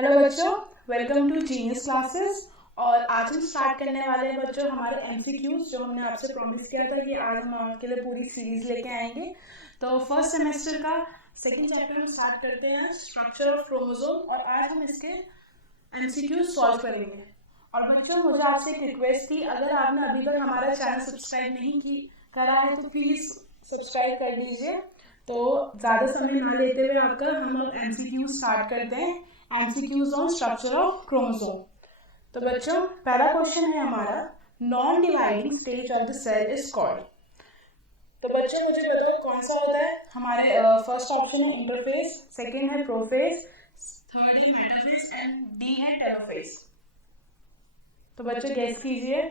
Hello बच्चों, welcome to genius classes. और आज हम स्टार्ट करने वाले हैं बच्चों हमारे एमसीक्यूज, जो हमने आपसे प्रॉमिस किया था कि आज हम आपके लिए पूरी सीरीज लेके आएंगे। तो फर्स्ट सेमेस्टर का सेकंड चैप्टर हम स्टार्ट करते हैं, स्ट्रक्चर ऑफ क्रोमोसोम, और आज हम इसके एमसीक्यूज सॉल्व करेंगे। और बच्चों, मुझे आपसे एक रिक्वेस्ट थी, अगर आपने अभी तक हमारा चैनल सब्सक्राइब नहीं करा है तो प्लीज़ सब्सक्राइब कर लीजिए। तो ज़्यादा समय ना लेते हुए आपका हम लोग एमसीक्यू स्टार्ट करते हैं, MCQs on structure of chromosome. तो बच्चों, पहला क्वेश्चन है हमारा, non dividing stage of the cell is called. तो बच्चों मुझे बताओ कौन सा होता है। हमारे फर्स्ट ऑप्शन है इंटरफेस, सेकंड है प्रोफेस, थर्ड है मेटाफेस एंड डी है टेलोफेस। तो बच्चों गेस कीजिए।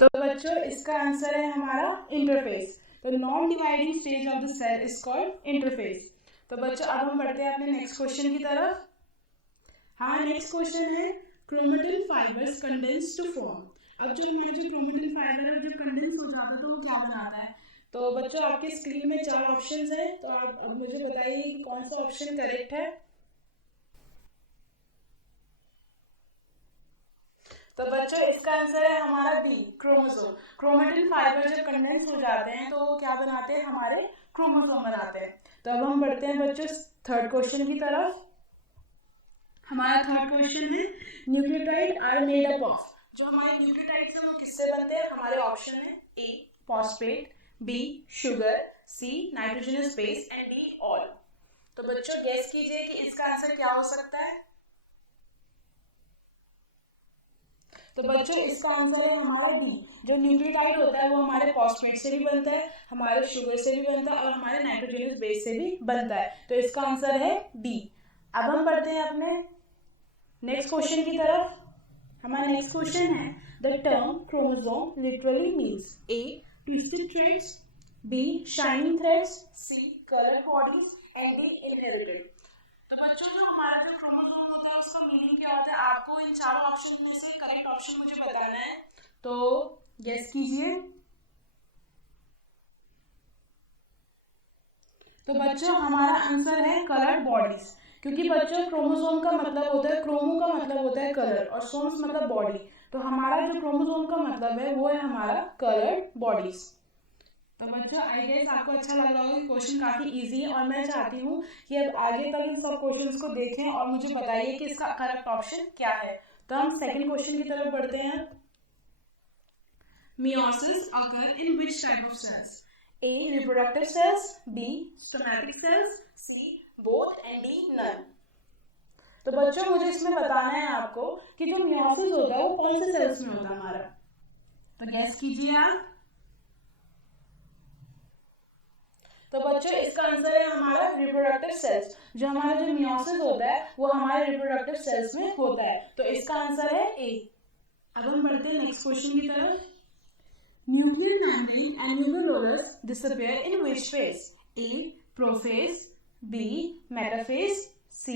तो बच्चों इसका आंसर है हमारा इंटरफेस। तो non dividing stage of the cell is called interphase. तो बच्चों अब हम बढ़ते हैं अपने नेक्स्ट क्वेश्चन की तरफ। हाँ, नेक्स्ट क्वेश्चन है, chromatin fibres condense to form. अब जो हमारा जो क्रोमेटिन फाइबर है जब कंडेंस हो जाता है तो वो क्या बनाता है। तो बच्चों आपके स्क्रीन में 4 ऑप्शंस हैं, तो आप अब मुझे बताइए कि कौन सा ऑप्शन करेक्ट है। तो बच्चों इसका आंसर है हमारा बी, क्रोमोसोम। क्रोमेटिन फाइबर जब कंडेंस हो जाते हैं तो वो क्या बनाते हैं, हमारे क्रोमोसोम बनाते हैं। तो अब हम बढ़ते हैं बच्चों थर्ड क्वेश्चन की तरफ। हमारा थर्ड क्वेश्चन है, nucleotide are made up of. जो हमारे न्यूक्लियोटाइड्स हैं वो किससे बनते हैं। हमारे ऑप्शन है A phosphate, B sugar, C nitrogenous base and D all. तो बच्चों गेस कीजिए कि इसका आंसर क्या हो सकता है। तो बच्चों इसका आंसर है हमारा डी। जो न्यूक्लियोटाइड होता है वो हमारे फॉस्फेट से भी बनता है, हमारे शुगर से भी बनता है और हमारे नाइट्रोजनस बेस से भी बनता है। तो इसका आंसर है बी। अब हम बढ़ते हैं अपने नेक्स्ट क्वेश्चन की तरफ। हमारा नेक्स्ट क्वेश्चन है, the term chromosome literally means A twisted threads, B shining threads, C colour bodies and D inherited. तो बच्चों जो हमारा जो क्रोमोसोम होता है उसका मीनिंग क्या होता है, आपको इन चारों ऑप्शन में से करेक्ट ऑप्शन मुझे बताना है। तो गेस कीजिए। तो बच्चों हमारा आंसर है कलर्ड बॉडीज, क्योंकि बच्चों क्रोमोसोम का मतलब होता है, क्रोमो का मतलब होता है कलर और सोम्स मतलब बॉडी। तो हमारा जो क्रोमोसोम का मतलब है वो है हमारा कलर्ड बॉडीज। तो बच्चों आई गेस आपको अच्छा लग रहा होगा कि क्वेश्चन काफी इजी है, और मैं चाहती हूँ कि अब आगे तक इन सब क्वेश्चंस को देखें और मुझे बताइए कि इसका करेक्ट ऑप्शन क्या है। तो हम सेकंड क्वेश्चन की तरफ बढ़ते हैं। Meiosis occur in which type of cells? A. Reproductive cells, B. Somatic cells, C. Both and D. None. तो बच्चों मुझे इसमें बताना है आपको कि जो मियोसिस होता है वो कौन से सेल्स में होता है हमारा। तो गैस कीजिए आप। तो बच्चों इसका आंसर है हमारा रिप्रोडक्टिव सेल्स। जो हमारा जो मियोसिस होता है वो हमारे रिप्रोडक्टिव सेल्स में होता है। तो इसका आंसर है ए। अब हम बढ़ते हैं नेक्स्ट क्वेश्चन की तरफ। Nuclear membrane and nucleolus disappear in which phase? A. Prophase, B. Metaphase, C.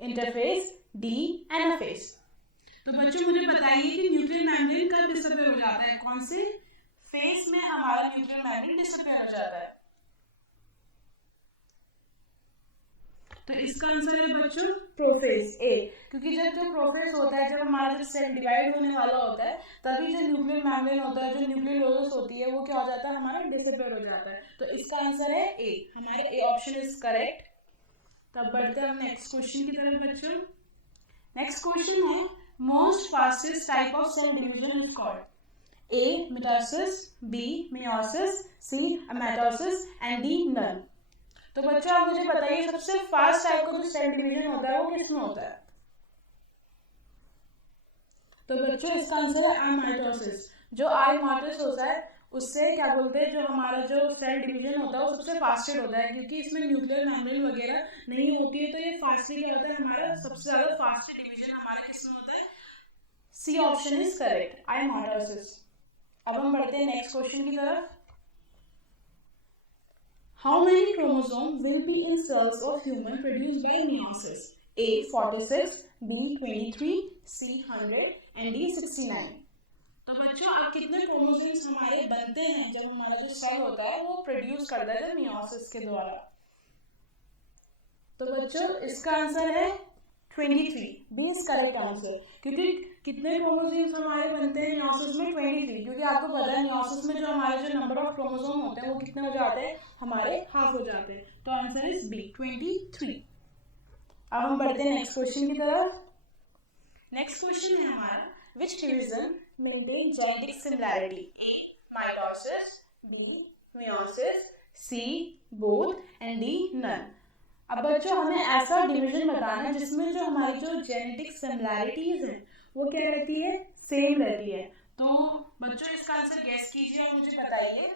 Interphase, D. Anaphase. तो बच्चों मुझे बताइए कि न्यूक्लियर मेम्ब्रेन कब डिसअपियर हो जाता है, कौन से फेज में हमारा न्यूक्लियर मेम्ब्रेन डिसअपियर हो जाता है। तो इसका आंसर है बच्चों प्रोफेज ए, क्योंकि जब जो प्रोफेज होता है, जब हमारा जब सेल डिवाइड होने वाला होता है तभी जो न्यूक्लियर मेम्ब्रेन होता है, जो न्यूक्लियोलस होती है, वो क्या हो जाता है, हमारा डिसअपियर हो जाता है। तो इसका आंसर है ए, हमारा ए ऑप्शन इज करेक्ट। तब बढ़ते हैं हम नेक्स्ट क्वेश्चन की तरफ बच्चों। नेक्स्ट क्वेश्चन है, most fastest type of cell division is called. A mitosis, B meiosis, C mitosis and D none. तो बच्चों आप मुझे बताइए सबसे फास्ट टाइप का जो सेल डिवीजन होता है वो किसमें होता है। तो बच्चों इसका आंसर है माइटोसिस। जो माइटोसिस होता है उससे क्या बोलते हैं, जो हमारा जो सेल डिवीजन होता है वो सबसे फास्टेड होता है, क्योंकि इसमें न्यूक्लियर मेम्ब्रेन वगैरह नहीं होती है। तो ये फास्टली क्या होता है, हमारा सबसे ज्यादा फास्ट डिवीजन हमारा किसमें होता है। C option is correct, mitosis. अब हम बढ़ते हैं नेक्स्ट क्वेश्चन की तरफ। How many chromosomes will be in cells of human produced by meiosis? A 46, B 23, C 100 and D 69। तो बच्चों अब कितने क्रोमोसोम्स हमारे बनते हैं जब हमारा जो सेल होता है वो प्रोड्यूस करता है जब मियोसिस के द्वारा। तो बच्चों इसका आंसर है 23, बी इज करेक्ट आंसर। क्योंकि कितने क्रोमोसोम्स हमारे बनते हैं मियोसिस में? 23। क्योंकि आपको पता है मियोसिस में जो हमारे जो नंबर ऑफ क्रोमोसोम होते हैं वो कितने हो जाते हैं? हमारे हाफ हो जाते हैं। तो आंसर इज बी 23। अब हम बढ़ते हैं नेक्स्ट क्वेश्चन की तरफ। नेक्स्ट क्वेश्चन है हमारा, which division maintain genetic similarity? A mitosis, B meiosis, C both and D none. अब बच्चों हमें ऐसा डिवीजन बताना है जिसमें जो हमारी जो जेनेटिक सिमिलैरिटीज हैं वो क्या रहती है? सेम रहती है। तो बच्चों इसका आंसर गेस कीजिए और मुझे बताइए।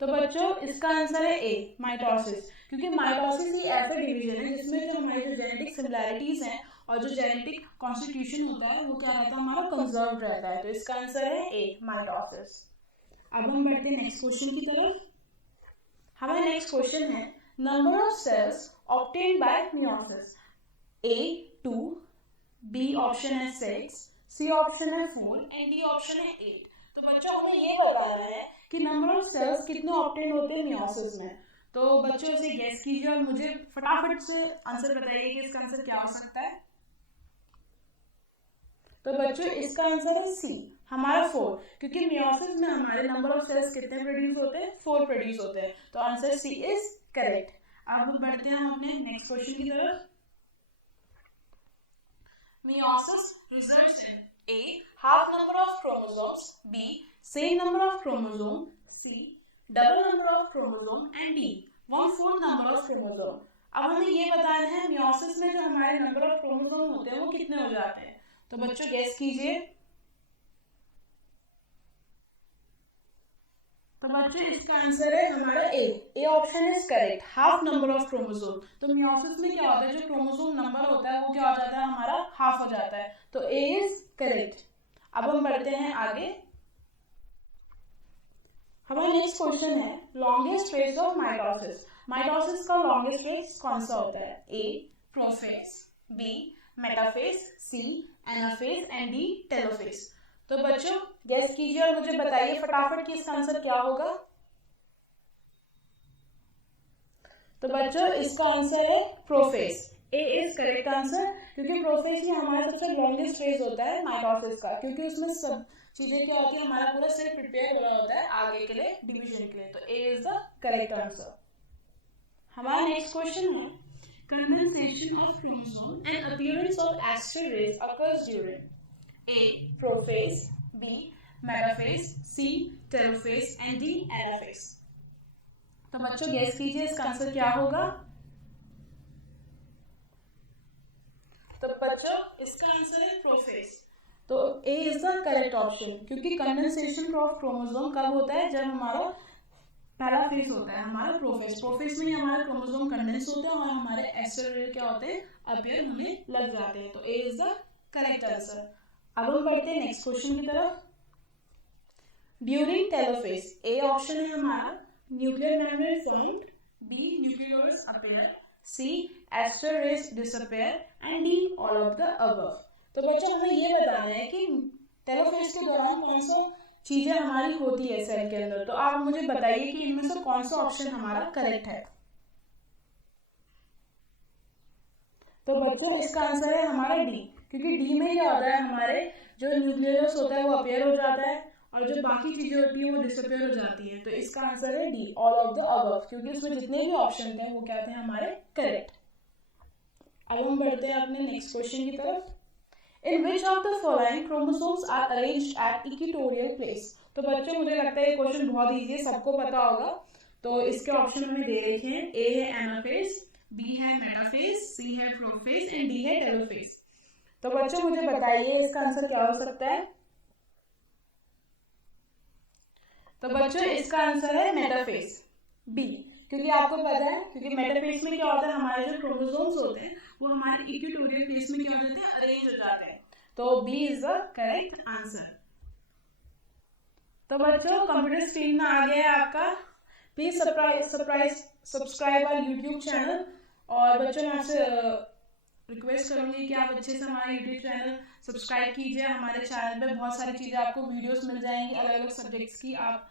तो बच्चों इसका आंसर है ए माइटोसिस। क्योंकि माइटोसिस ही ऐसा डिवीजन है जिसमें जो हमारी जो जेनेटिक सिमिलैरिटीज हैं और जो जेनेटिक कॉन्स्टिट्यूशन होता है वो क्या रहता है? हमारा कंजर्व रहता है। तो इसका आंसर है ए माइटोसिस। अब हम बढ़ते हैं नेक्स्ट क्वेश्चन की तरफ। हमारा नेक्स्ट क्वेश्चन है, number of cells obtained by meiosis. A 2, B option है 6, सी ऑप्शन है 4 एंड डी ऑप्शन है 8। तो बच्चों हमें ये बताना है कि नंबर ऑफ सेल्स कितने ऑब्टेन होते हैं मियोसिस में। तो बच्चों इसे गेस कीजिए और मुझे फटाफट से आंसर बताइए कि इसका आंसर क्या हो सकता है। तो बच्चों इसका आंसर है सी हमारा 4। क्योंकि मियोसिस में हमारे नंबर ऑफ सेल्स कितने प्रोड्यूस होते हैं? 4 प्रोड्यूस होते हैं। तो आंसर सी इज करेक्ट। अब बढ़ते हैं हम अपने नेक्स्ट क्वेश्चन की तरफ। Meiosis results in A half number of chromosomes, B same number of chromosome, C double number of chromosome and D 1/4 number of chromosome। अब हमें ये बताना है मियोसिस में जो हमारे नंबर ऑफ क्रोमोसोम होते हैं वो कितने हो जाते हैं। तो बच्चों गेस कीजिए। तो बच्चों इसका आंसर है हमारा A option is correct, half number of chromosome. तो मियोसिस में क्या होता है? जो क्रोमोसोम नंबर होता है वो क्या हो जाता है? हमारा हाफ हो जाता है। तो ए इज करेक्ट। अब हम बढ़ते हैं आगे। हमारा नेक्स्ट क्वेश्चन है, longest phase of mitosis. Mitosis का लॉन्गेस्ट फेज कौन सा होता है? A prophase, B metaphase, C anaphase and D telophase. तो बच्चों गेस कीजिए और मुझे बताइए फटाफट कि इसका आंसर क्या होगा। तो बच्चों इसका आंसर है prophase. A is correct answer. क्योंकि प्रोफेज में हमारा सबसे लॉन्गेस्ट फेज होता है माइटोसिस का। क्योंकि उसमें सब चीजें क्या होती है? हमारा पूरा सेल प्रिपेयर हो रहा होता है आगे के लिए डिवीजन के लिए। तो A is the correct answer. हमारा नेक्स्ट क्वेश्चन है, condensation of chromosome and appearance of aster rays occurs during A prophase, B metaphase, C telophase and D anaphase। तो बच्चों गेस कीजिए इसका आंसर क्या होगा। तो बच्चों इसका आंसर है प्रोफेज। तो A is the correct option. क्योंकि कंडेंसेशन ऑफ क्रोमोसोम कब होता है? जब हमारा पहला फेज होता है हमारा प्रोफेज। प्रोफेज में हमारे क्रोमोसोम कंडेंस होते हैं और हमारे एस्टर रेज क्या होते हैं? अपीयर होने लग जाते हैं। तो A is the correct answer. अब हम बढ़ते हैं नेक्स्ट क्वेश्चन की तरफ। ड्यूरिंग टेलोफेज, ए ऑप्शन है हमारा nuclear membrane formed, B nucleolus appear, C aster rays disappear and D all of the above. तो बच्चों हमें ये बताना है कि टेलोफेज के दौरान कौन सी चीजें हमारी होती है सेल के अंदर। तो आप मुझे बताइए कि इनमें से कौन सा ऑप्शन हमारा करेक्ट है। तो बच्चों इसका आंसर है हमारा डी। क्योंकि डी में क्या होता है? हमारे जो न्यूक्लियस होता है वो अपीयर हो जाता है और जो बाकी चीजें होती है वो डिसअपीयर हो जाती है। तो इसका आंसर है D all of the above. क्योंकि उसमें जितने भी ऑप्शन थे वो क्या थे? हमारे करेक्ट। अब हम बढ़ते हैं अपने नेक्स्ट क्वेश्चन की तरफ। In which of the following chromosomes are arranged at equatorial place. तो बच्चों मुझे लगता है ये क्वेश्चन बहुत इजी है, सबको पता होगा। तो इसके ऑप्शन हमें दे रखे हैं, ए है एनाफेज, बी है मेटाफेज, सी है प्रोफेज एंड डी है टेलोफेज। तो बच्चों मुझे बताइए इसका आंसर क्या हो सकता है। तो बच्चों इसका आंसर है मेटाफेज, बी। क्योंकि आपको पता है क्योंकि मेटाफेज में क्या होता है? हमारे जो क्रोमोसोम्स होते हैं वो हमारे इक्वेटोरियल प्लेस में क्या हो जाते हैं? अरेंज हो जाते हैं। तो B is the correct answer. तो बच्चों कंप्यूटर स्क्रीन में आ गया है आपका। Please subscribe our YouTube channel. और बच्चों मैं आपसे रिक्वेस्ट करूंगी कि आप अच्छे से हमारा यूट्यूब चैनल सब्सक्राइब कीजिए। हमारे चैनल पे बहुत सारी चीज़ें आपको वीडियोस मिल जाएंगी अलग अलग सब्जेक्ट्स की। आप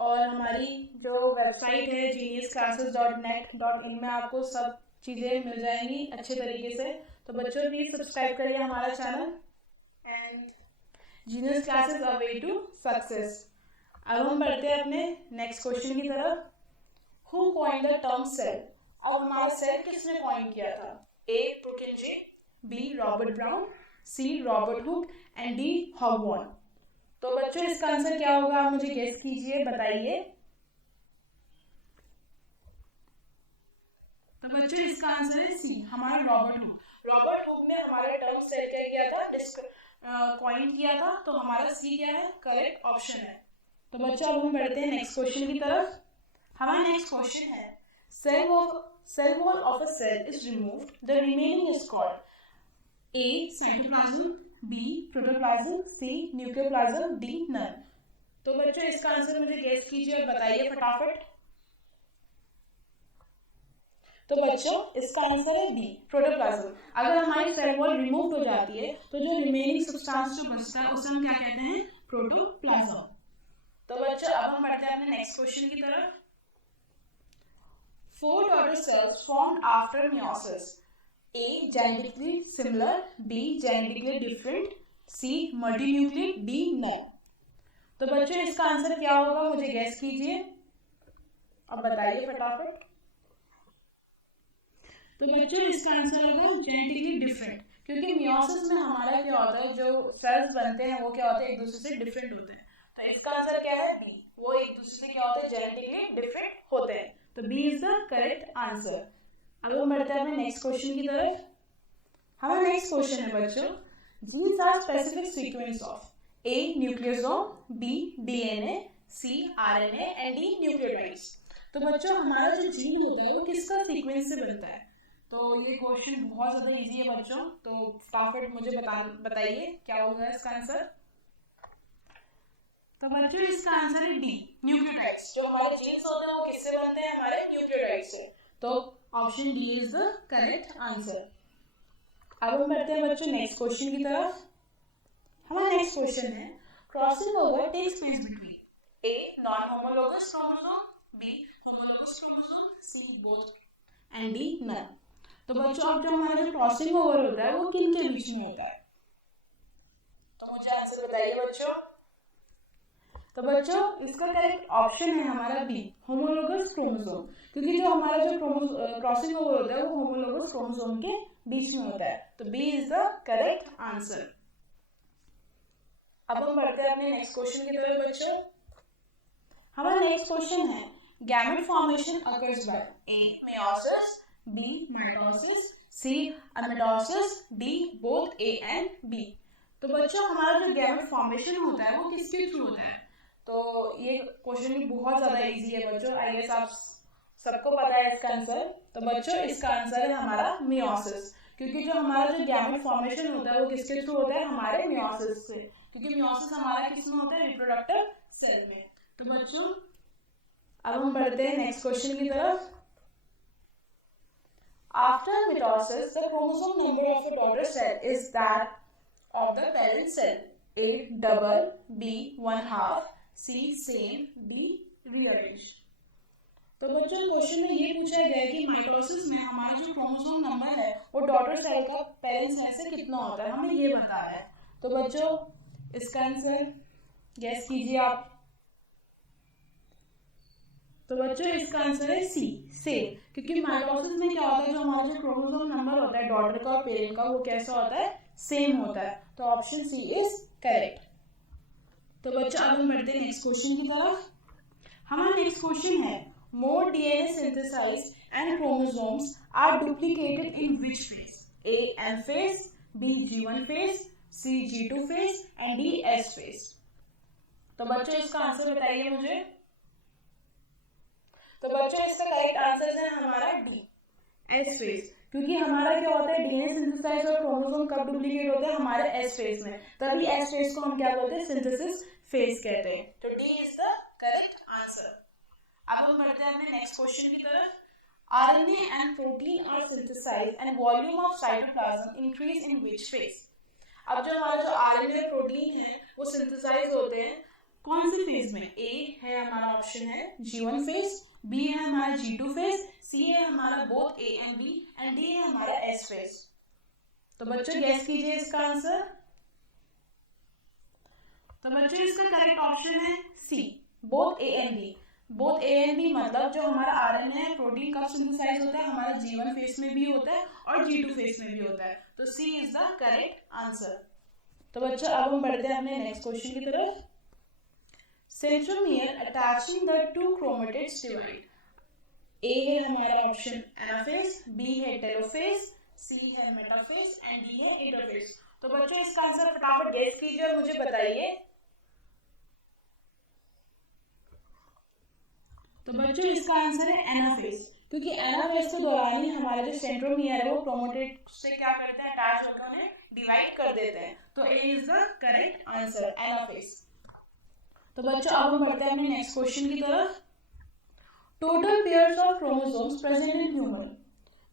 और हमारी जो वेबसाइट है geniusclasses.net.in में आपको सब चीज़ें मिल जाएंगी अच्छे तरीके से। तो बच्चों प्लीज़ सब्सक्राइब करिए हमारा channel and genius classes a way to success. अब हम बढ़ते हैं अपने नेक्स्ट क्वेश्चन की तरफ। Who coined the term cell? अब हमारा सेल किसने कॉइन किया था? A Purkinje, B Robert Brown, C Robert Hooke and D Hogwarn. तो बच्चों इसका आंसर क्या होगा, आप मुझे गेस कीजिए, बताइए। तो बच्चों इसका आंसर है सी, हमारा रॉबर्ट हुक। रॉबर्ट हुक ने हमारा टर्म सेल क्या किया था, कॉइन किया था। तो हमारा सी क्या है, करेक्ट ऑप्शन है। तो बच्चों अब हम बढ़ते हैं नेक्स्ट क्वेश्चन की तरफ। हमारा नेक्स्ट क्वेश्चन है cell wall of a cell is removed, the remaining is called A cytoplasm, B protoplasm, C nucleoplasm, D none। तो बच्चों इसका आंसर मुझे गेस कीजिए और बताइए फटाफट। तो बच्चों इसका आंसर है बी प्रोटोप्लाज्म। अगर हमारी सेल वॉल रिमूव हो जाती है तो जो रिमेनिंग सब्सटेंस जो बचता है उसे हम क्या कहते हैं, प्रोटोप्लाज्म। तो बच्चों अब हम बढ़ते हैं अपने नेक्स्ट क्वेश्चन की तरफ। 4 daughter cells formed after meiosis. A genetically similar, B genetically different, C multinucleate, D none। तो बच्चों इसका आंसर क्या होगा, मुझे गैस कीजिए, अब बताइए फटाफट। तो बच्चों इसका आंसर होगा जेनेटिकली डिफरेंट, क्योंकि मियोसिस में हमारा क्या होता है, जो सेल्स बनते हैं वो क्या होते हैं, एक दूसरे से डिफरेंट होते हैं। तो इसका आंसर क्या है, बी, वो एक दूसरे से क्या होते हैं, जेनेटिकली डिफरेंट होते हैं। तो B is the correct answer. अब हम बढ़ते हैं अपने नेक्स्ट क्वेश्चन की तरफ। हमारा नेक्स्ट क्वेश्चन है बच्चों, genes are specific sequence of A nucleosome, B DNA, C RNA and D nucleotides. तो बच्चों हमारा जो जीन होता है वो किसका सीक्वेंस से बनता है? तो ये क्वेश्चन बहुत ज़्यादा इजी है बच्चों, तो फटाफट मुझे बताइए क्या होगा इसका आंसर। तो बच्चों इसका आंसर है डी न्यूक्लियोटाइड्स। जो हमारे जीन्स होते हैं वो किससे बनते हैं, हमारे न्यूक्लियोटाइड्स से। तो option D is the correct answer. अब हम बढ़ते हैं बच्चों नेक्स्ट क्वेश्चन की तरफ। हमारा नेक्स्ट क्वेश्चन है, crossing over takes place between A non homologous chromosome, B homologous chromosome, C both and D none. तो बच्चों अब जो हमारा जो क्रॉसिंग ओवर होता है वो किन के बीच में होता है? तो मुझे आंसर बताइए बच्चों। तो बच्चों इसका करेक्ट ऑप्शन है हमारा बी होमोलोगस क्रोमोसोम, क्योंकि जो हमारा जो क्रॉसिंग ओवर होता है वो होमोलोगस क्रोमोसोम के बीच में होता है। तो B is the correct answer. अब हम बढ़ते हैं अपने नेक्स्ट क्वेश्चन की तरफ बच्चों। हमारा नेक्स्ट क्वेश्चन है, gamete formation occurs by A meiosis, B mitosis, C amitosis, D both A and B. तो बच्चों हमारा जो गैमेट फॉर्मेशन होता है वो किसके थ्रू होता है? तो ये क्वेश्चन भी बहुत ज़्यादा इजी है बच्चों, आई गेस आप सबको पता है इसका आंसर। तो बच्चों इसका आंसर है हमारा मियोसिस, क्योंकि जो हमारा जो गैमेट फॉर्मेशन होता है वो किसके थ्रू होता है, हमारे मियोसिस से, क्योंकि मियोसिस हमारा किसमें होता है, रिप्रोडक्टिव सेल में। तो बच्चों अब हम बढ़ते हैं नेक्स्ट क्वेश्चन की तरफ। After mitosis, the chromosome number of a daughter cell is that of the parent cell. A double, B one half, C same, D rearrange। तो बच्चों क्वेश्चन में ये पूछा गया है कि माइटोसिस में हमारा जो क्रोमोसोम नंबर है वो डॉटर सेल का पेरेंट सेल से कितना होता है, हमें ये बताया है। तो बच्चों इसका आंसर गैस कीजिए आप। तो बच्चों इसका आंसर है सी सेम, क्योंकि माइटोसिस में क्या होता है, जो हमारा जो क्रोमोसोम नंबर होता है डॉटर का और पेरेंट का वो कैसा होता है, सेम होता है। तो ऑप्शन सी इज करेक्ट। तो बच्चों अब हम बढ़ते हैं नेक्स्ट क्वेश्चन की तरफ। हमारा नेक्स्ट क्वेश्चन है, more DNA synthesize and chromosomes are duplicated in which phase? A M phase, B G1 phase, C G2 phase and D S phase. तो बच्चों इसका आंसर बताइए मुझे। तो बच्चों इसका करेक्ट आंसर है हमारा डी S फेज, क्योंकि हमारा क्या होता है, डीएनए सिंथेसाइज और क्रोमोसोम कब डुप्लीकेट होते हैं, हमारे S फेज में। तभी S फेज को हम क्या बोलते हैं, सिंथेसिस फेज कहते हैं। तो D is the correct answer. अब हम बढ़ते हैं अपने नेक्स्ट क्वेश्चन की तरफ। RNA and protein are synthesized and volume of cytoplasm increase in which phase? अब जो हमारा जो RNA प्रोटीन है वो सिंथेसाइज होते हैं कौन से फेज में? ए है हमारा ऑप्शन है G1 फेज, बी है हमारा G2 फेज, सी है हमारा both A and B, and D है हमारा एस फेज। तो बच्चों गैस कीजिए इसका आंसर। तो बच्चों इसका करेक्ट ऑप्शन है C, both A and B. Both A and B मतलब जो हमारा आरएनए प्रोटीन कब सिंथेसाइज होता है? हमारा G1 फेज में भी होता है और G2 फेज में भी होता है। तो सी इज द करेक्ट आंसर। तो बच्चों अब हम बढ़ते हैं अपने नेक्स्ट क्वेश्चन की तरफ। Centromere attaching the two chromatids divide. A है हमारा ऑप्शन एनाफेज, बी है टेलोफेज, सी है मेटाफेज एंड डी है इंटरफेज। तो बच्चों इसका आंसर फटाफट गेस कीजिए और मुझे बताइए। तो बच्चों इसका आंसर है एनाफेज, क्योंकि एनाफेज के दौरान ही हमारे जो सेंट्रोमियर है वो क्रोमेटिड से क्या करते हैं? अटैच होकर उन्हें डिवाइड कर देते हैं। तो A is the correct answer, anaphase. तो बच्चों अब हम बढ़ते हैं अपने नेक्स्ट क्वेश्चन की तरफ। Total pairs of chromosomes present in human.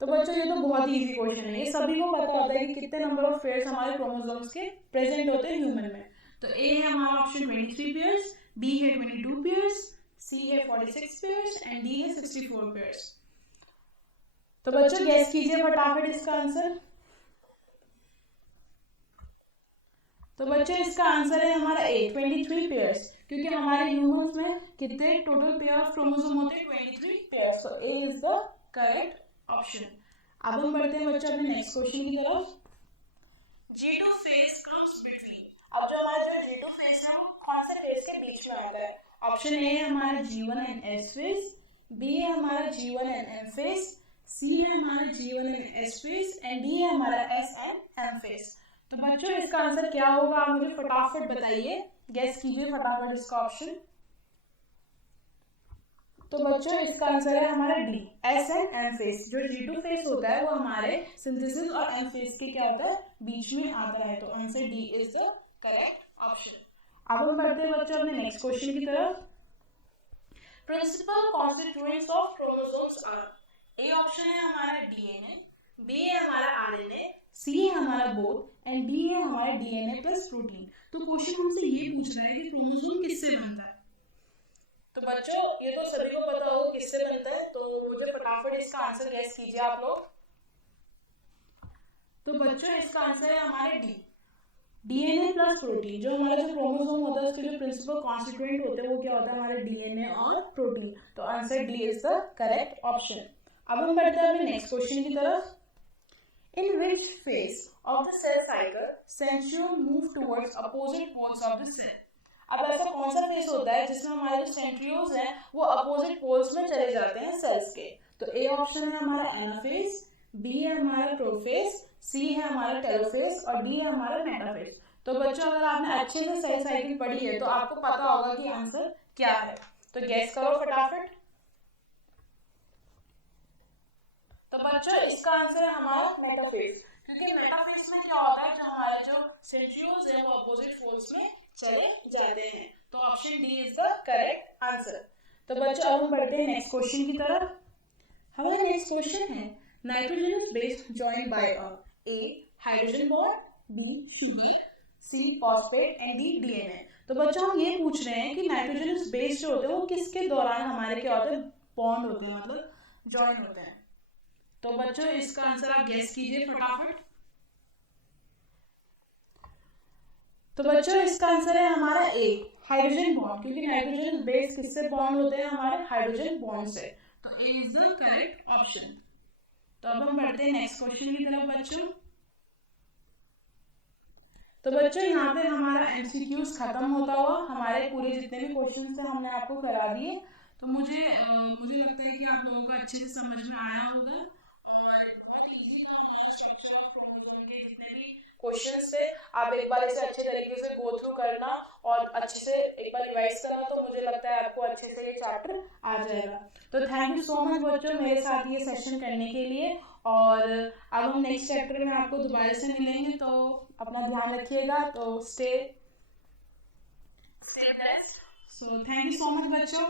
तो बच्चों ये तो बहुत ही इजी क्वेश्चन है, ये सभी को पता होता है कि कितने नंबर ऑफ पेयर्स हमारे क्रोमोसोम्स के प्रेजेंट होते हैं ह्यूमन में। तो ए है हमारा ऑप्शन 23 पेयर्स, बी है 22 पेयर्स, सी है 46 पेयर्स एंड डी है 64 पेयर्स। तो बच्चों गैस कीजिए फटाफट इसका आंसर। तो बच्चों इसका आंसर है हमारा ए 23 पेयर्स, क्योंकि हमारे ह्यूमंस में कितने टोटल पेयर ऑफ क्रोमोसोम होते हैं? 23 pairs. So A is the correct option. अब हम बढ़ते हैं बच्चों अपने नेक्स्ट क्वेश्चन की तरफ। G2 phase comes between. अब जो हमारा जो G2 फेज है वो कौन से फेज के बीच में आता है? ऑप्शन ए है हमारा G1 and S phase, B है हमारा G1 and M phase, C है हमारा G1 and S phase and D है हमारा S एंड M फेज। तो बच्चों इसका आंसर क्या होगा? आप मुझे फटाफट बताइए, गैस कीजिए फटाफट इसका ऑप्शन। तो बच्चों इसका आंसर है हमारा D, S and M phase. जो G2 फेज होता है वो हमारे सिंथेसिस और एम फेज के क्या होता है? बीच में आता है। तो answer D is the correct option. अब हम बढ़ते हैं बच्चों अपने नेक्स्ट क्वेश्चन की तरफ। Principal constituents of chromosomes are. A option है हमारा डीएनए, बी है हमारा आरएनए, सी है हमारा बोथ एंड डी है हमारा डीएनए प्लस प्रोटीन। तो क्वेश्चन हमसे ये पूछ रहा है कि क्रोमोसोम किससे बनता है? तो बच्चों ये तो सभी को पता होगा किससे बनता है, तो मुझे फटाफट इसका आंसर गैस कीजिए आप लोग। तो बच्चों इसका आंसर है हमारे डी, डीएनए प्लस प्रोटीन। जो हमारा जो क्रोमोसोम होता है उसके जो प्रिंसिपल कॉन्स्टिट्यूएंट होते हैं वो क्या होता है? हमारे डीएनए और प्रोटीन। तो answer D is the correct option. अब हम बढ़ते हैं अपने नेक्स्ट क्वेश्चन की तरफ। In which phase of the cell cycle centriole move towards opposite poles of the cell. अब ऐसा कौन सा फेज होता है जिसमें हमारे जो सेंट्रियोल्स हैं वो अपोजिट पोल्स में चले जाते हैं सेल्स के? तो ए ऑप्शन है हमारा एनाफेज, बी है हमारा प्रोफेज, सी है हमारा टेलोफेज और डी है हमारा मेटाफेज। तो बच्चों अगर आपने अच्छे से सेल साइकिल पढ़ी है तो आपको पता होगा कि आंसर क्या है। तो गैस करो फटाफट। तो बच्चों इसका आंसर है हमारा मेटाफेज, क्योंकि मेटाफेज में क्या होता है? जो हमारे जो सेंट्रियोल्स है वो अपोजिट पोल्स में चले जाते हैं। तो option D is the correct answer. तो बच्चों अब हम बढ़ते हैं नेक्स्ट क्वेश्चन की तरफ। हमारा नेक्स्ट क्वेश्चन है nitrogenous base joined by A hydrogen bond, B sugar, C phosphate and D DNA. तो बच्चों हम ये पूछ रहे हैं कि नाइट्रोजनस बेस जो होते हैं वो किसके दौरान हमारे क्या होते हैं? बॉन्ड होते हैं, मतलब जॉइन होते हैं। तो बच्चों इसका आंसर आप गेस कीजिए फटाफट। तो बच्चों इसका आंसर है हमारा ए हाइड्रोजन बॉन्ड, क्योंकि नाइट्रोजन बेस किससे बॉन्ड होते हैं? हमारे हाइड्रोजन बॉन्ड से। तो A is the correct option. तो अब हम बढ़ते हैं नेक्स्ट क्वेश्चन की तरफ बच्चों। तो बच्चों यहाँ पे हमारा एमसीक्यूज खत्म होता हुआ हमारे पूरे जितने भी क्वेश्चन थे हमने आपको करा दिए। तो मुझे लगता है कि आप लोगों को अच्छे से समझ में आया होगा और बहुत इजी था हमारा स्ट्रक्चर ऑफ क्रोमोसोम के जितने भी क्वेश्चंस थे। आप एक बार इसे अच्छे तरीके से गो थ्रू करना और अच्छे से एक बार रिवाइज करना, तो मुझे लगता है आपको अच्छे से ये चैप्टर आ जाएगा। तो थैंक यू सो मच बच्चों मेरे साथ ये सेशन करने के लिए। और अब हम नेक्स्ट चैप्टर में आपको दोबारा से मिलेंगे, तो अपना ध्यान रखिएगा। तो stay blessed. So thank you so much बच्चों।